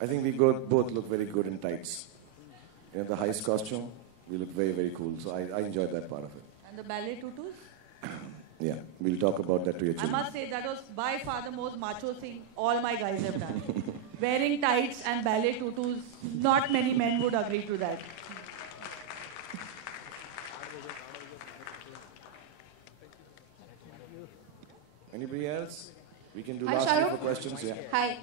I think we both look very good in tights. You know, the heist costume, we look very, very cool. So I enjoyed that part of it. And the ballet tutus? Yeah, we'll talk about that to your I children. must say that was by far the most macho thing all my guys have done. Wearing tights and ballet tutus, not many men would agree to that. Anybody else? We can do last few questions. Yeah. Hi,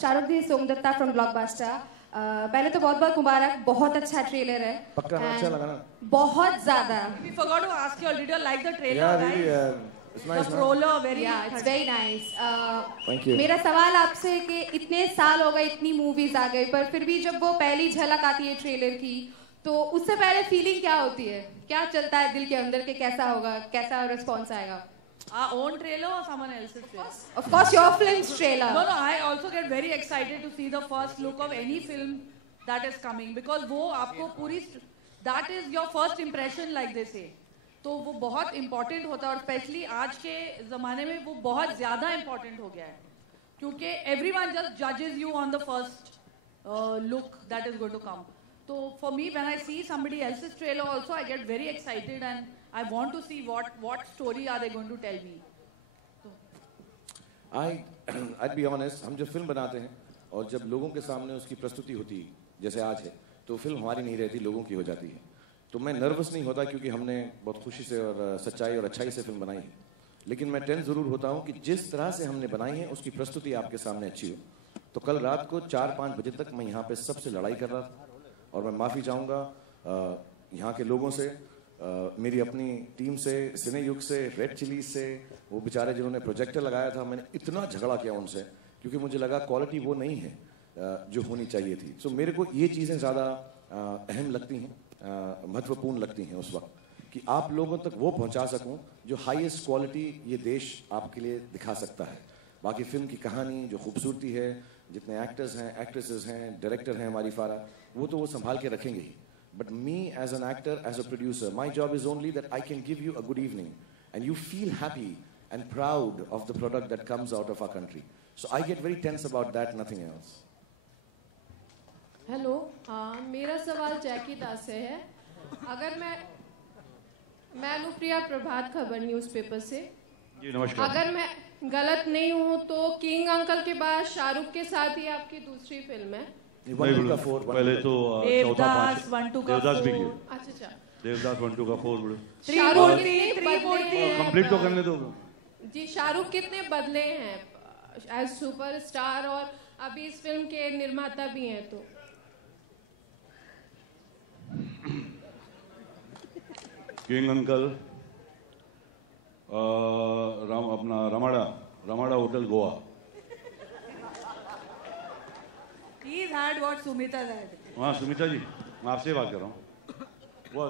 Shahrukh the Somdatta from Blockbuster. पहले तो बहुत मुबारक, बहुत अच्छा trailer है. पक्का अच्छा लगा ना? बहुत ज़्यादा. We forgot to ask you all, did you like the trailer? Yeah, guys? really. It's nice. The prologue, very. Yeah, it's very nice. Thank you. मेरा सवाल आपसे कि इतने साल हो गए, इतनी मूवीज आ गई, पर फिर भी जब वो पहली झलक आती है ट्रेलर की, तो उससे पहले फीलिंग क्या होती है? क्या चलता है दिल के अंदर के कैसा होगा, कैसा रिस्पॉन्स आएगा? Our own trailer or someone else's trailer? Of course, your film's trailer. No, I also get very excited to see the first look of any film that is coming because वो आपको पूरी that is your first impression like they say. तो वो बहुत important होता है और especially आज के ज़माने में वो बहुत ज़्यादा important हो गया है क्योंकि everyone just judges you on the first look that is going to come. So for me, when I see somebody else's trailer also, I get very excited and I want to see what story are they going to tell me. I'd be honest, हम जब film बनाते हैं और जब लोगों के सामने उसकी प्रस्तुति होती है जैसे आज है तो फिल्म हमारी नहीं रहती, लोगों की हो जाती है. तो मैं नर्वस नहीं होता क्योंकि हमने बहुत खुशी से और सच्चाई और अच्छाई से फिल्म बनाई है. लेकिन मैं टेंस ज़रूर होता हूँ कि जिस तरह से हमने बनाई है उसकी प्रस्तुति आपके सामने अच्छी हो. तो कल रात को 4-5 बजे तक मैं यहाँ पे सबसे लड़ाई कर रहा था और मैं माफ़ी चाहूँगा यहाँ के लोगों से, मेरी अपनी टीम से, सिनेयुग से, रेड चिली से, वो बेचारे जिन्होंने प्रोजेक्टर लगाया था, मैंने इतना झगड़ा किया उनसे क्योंकि मुझे लगा क्वालिटी वो नहीं है जो होनी चाहिए थी. सो मेरे को ये चीज़ें ज़्यादा अहम लगती हैं, महत्वपूर्ण लगती हैं उस वक्त कि आप लोगों तक वो पहुंचा सकूं जो हाईएस्ट क्वालिटी ये देश आपके लिए दिखा सकता है. बाकी फिल्म की कहानी जो खूबसूरती है, जितने एक्टर्स हैं, एक्ट्रेसेस हैं, डायरेक्टर हैं हमारी फारा, वो संभाल के रखेंगे ही. But me as an actor, as a producer, my job is only that I can give you a good evening and you feel happy and proud of the product that comes out of our country. So I get very tense about that, nothing else. Hello, मेरा सवाल जैकी दास से है. अगर मैं Anupriya Prabhat Khabar newspaper से. जी नमस्कार. अगर मैं गलत नहीं हूँ तो किंग अंकल के बाद शाहरुख के साथ ही आपकी दूसरी फिल्म है. पहले तो चौथा पांच देवदास भी किया. अच्छा. देवदास 1 2 का 4 बड़े. शाहरुख कितने कंप्लीट तो करने दो. जी, शाहरुख कितने बदले हैं एज सुपरस्टार और अभी इस फिल्म के निर्माता भी हैं तो. किंग अंकल, अपना Ramada hotel Goa. He's had what Sumita had. हाँ सुमिता जी, मैं आपसे बात कर रहा हूँ. वो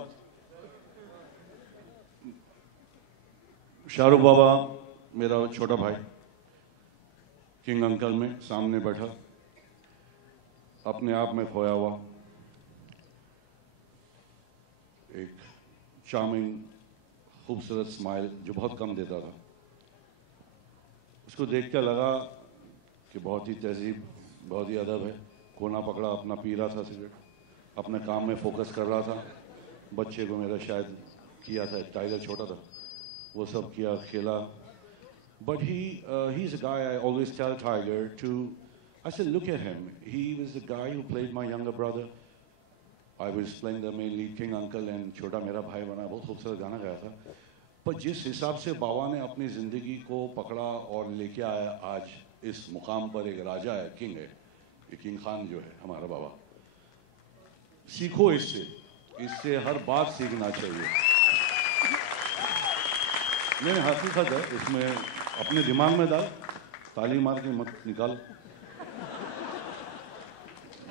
शाहरुख बाबा मेरा छोटा भाई किंग अंकल में सामने बैठा, अपने आप में खोया हुआ, एक चार्मिंग खूबसूरत स्माइल जो बहुत कम देता था. उसको देख कर लगा कि बहुत ही तहजीब, बहुत ही अदब है. कोना पकड़ा, अपना पी रहा था सिगरेट, अपने काम में फोकस कर रहा था. बच्चे को मेरा शायद किया था, टाइगर छोटा था, वो सब किया, खेला. But he's a guy I always tell Tiger to, I said, look at him. He was the guy who played my younger brother. I was playing the main lead, King Uncle, and छोटा मेरा भाई बना. बहुत खूबसूरत गाना गाया था. पर जिस हिसाब से बाबा ने अपनी ज़िंदगी को पकड़ा और लेके आया आज इस मुकाम पर, एक राजा है, किंग है, ये किंग खान जो है हमारा बाबा. सीखो इससे हर बात सीखना चाहिए. नहीं हकीकत है, इसमें अपने दिमाग में डाल, ताली मार के मत निकाल.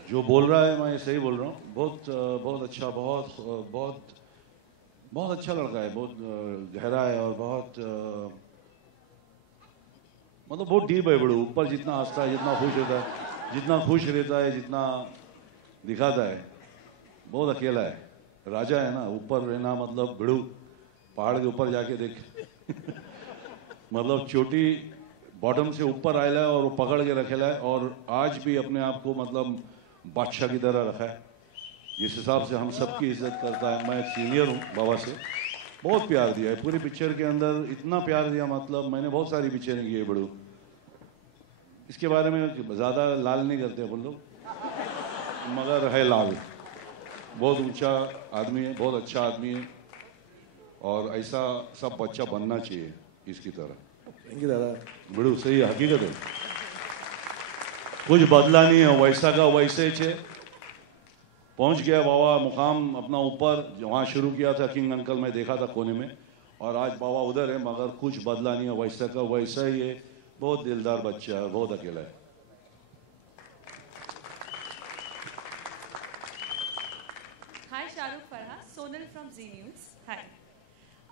जो बोल रहा है मैं सही बोल रहा हूँ. बहुत अच्छा, बहुत अच्छा लड़का है, बहुत गहरा है और बहुत मतलब बहुत डीप है. बड़े ऊपर जितना हंसता है, जितना खुश रहता है, जितना दिखाता है, बहुत अकेला है. राजा है ना, ऊपर रहना मतलब भिड़ू, पहाड़ के ऊपर जाके देख मतलब चोटी बॉटम से ऊपर आया है और वो पकड़ के रखेला है, और आज भी अपने आप को मतलब बादशाह की तरह रखा है। इस हिसाब से हम सबकी इज्जत करता है। मैं सीनियर हूँ बाबा से, बहुत प्यार दिया है पूरी पिक्चर के अंदर, इतना प्यार दिया मतलब मैंने बहुत सारी पिक्चरें की है बड़ू। इसके बारे में ज़्यादा लाल नहीं करते अपन लोग, मगर है लाल। बहुत ऊंचा आदमी है, बहुत अच्छा आदमी है, और ऐसा सब बच्चा बनना चाहिए इसकी तरह। थैंक यू दादा। बड़ू सही है, हकीकत है, कुछ बदला नहीं है, वैसा का वैसे छे। पहुंच गया बाबा मुकाम अपना ऊपर, वहाँ शुरू किया था किंग अंकल, मैं देखा था कोने में, और आज बाबा उधर है, मगर कुछ बदला नहीं है, वैसा का वैसा ही है। बहुत दिलदार बच्चा है, बहुत अकेला है। Hi Shahrukh, Farah, Sonal from Zee news. Hi.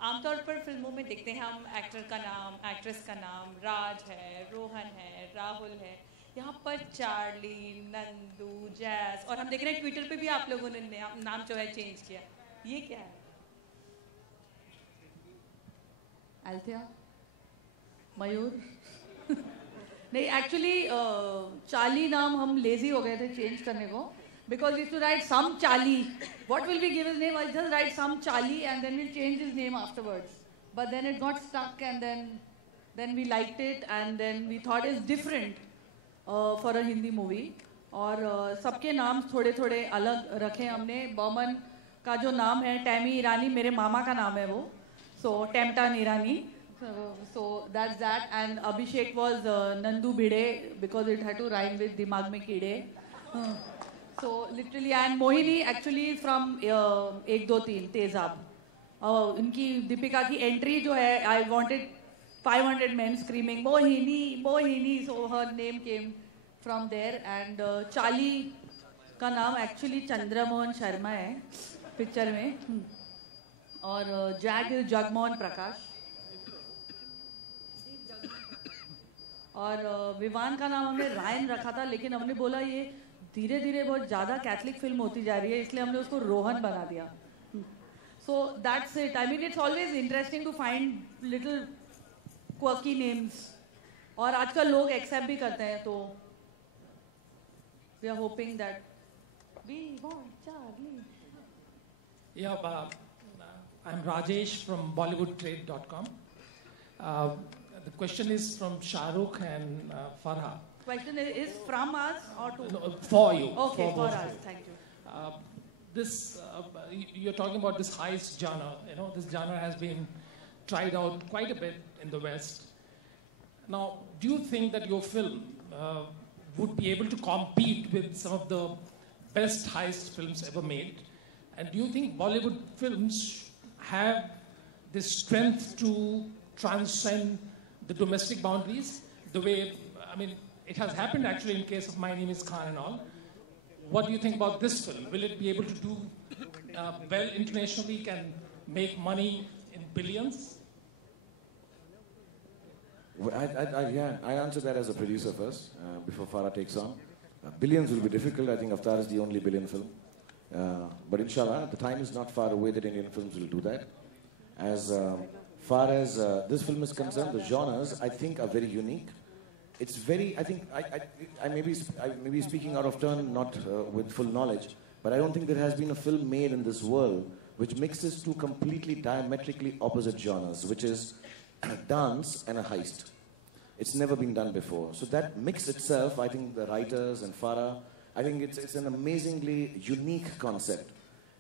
आमतौर पर फिल्मों में देखते हैं हम एक्टर का नाम, एक्ट्रेस का नाम, राज है, रोहन है, राहुल है। यहाँ पर चार्ली, नंदू, जैस, और हम देख रहे हैं ट्विटर पे भी आप लोगों ने नाम जो है चेंज किया। ये क्या है? अल्थिया, मयूर। नहीं, एक्चुअली चार्ली नाम हम लेजी हो गए थे चेंज करने को, because we used to write some Charlie. What will we give his name? I'll just write some Charlie and then we'll change his name afterwards. But then it got stuck, and then we liked it, and then we thought it's different for a Hindi movie. और सबके नाम थोड़े थोड़े अलग रखे हमने। बर्मन का जो नाम है टैमी ईरानी, मेरे मामा का नाम है वो, so टेम्पटन Irani, so that's that. And Abhishek was Nandu Bhide because it had to rhyme with दिमाग में कीड़े. So literally, and Mohini actually from 1, 2, 3 तेजाब। इनकी दीपिका की एंट्री जो है, I wanted 500 men screaming Mohini, Mohini, so her name came from there. And Charlie का नाम एक्चुअली चंद्रमोहन शर्मा है पिक्चर में, और जैक इज जगमोहन प्रकाश, और विवान का नाम हमने रायन रखा था, लेकिन हमने बोला ये धीरे धीरे बहुत ज़्यादा कैथलिक फिल्म होती जा रही है, इसलिए हमने उसको रोहन बना दिया। So that's it. I mean it's always interesting to find little quirky names, और आजकल लोग एक्सेप्ट भी करते हैं, तो we are hoping that we want Charlie. Yeah, I'm Rajesh from BollywoodTrade.com. The question is from Shahrukh and Farha. Question is from us or to? No, for you. Okay, for both of us. you. Thank you. You're talking about this heist genre. You know, this genre has been tried out quite a bit in the West. Now, do you think that your film would be able to compete with some of the best heist films ever made? And do you think Bollywood films have the strength to transcend the domestic boundaries? The way, I mean, it has happened actually in case of My Name is Khan and all. What do you think about this film? Will it be able to do well internationally, can make money in billions? I answer that as a producer first, before Farah takes on. Billions will be difficult. I think Avatar is the only billion film. But inshallah, the time is not far away that Indian films will do that. As far as this film is concerned, the genres, I think, are very unique. It's very, I think, I may be speaking out of turn, not with full knowledge, but I don't think there has been a film made in this world which mixes two completely diametrically opposite genres, which is dance and a heist. It's never been done before. So that mix itself, I think the writers and Farah, I think it's an amazingly unique concept.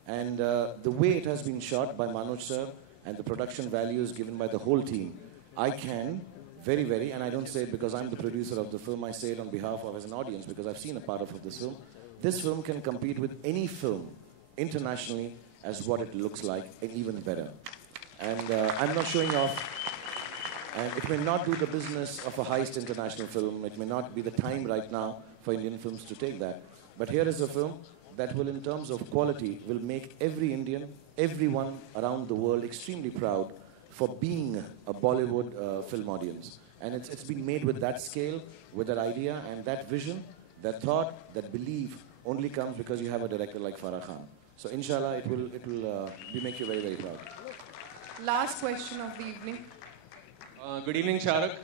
And the way it has been shot by Manoj sir and the production values given by the whole team, I can very, very, and I don't say it because I'm the producer of the film, I say it on behalf of as an audience because I've seen a part of this film. This film can compete with any film internationally as what it looks like, and even better. And I'm not showing off. And it may not do the business of a heist international film. It may not be the time right now for Indian films to take that. But here is a film that will, in terms of quality, will make every Indian, everyone around the world extremely proud for being a Bollywood film audience. And it's been made with that scale, with that idea, and that vision, that thought, that belief only comes because you have a director like Farah Khan. So inshallah, it will make you very, very proud. Last question of the evening. Good evening, Shahrukh.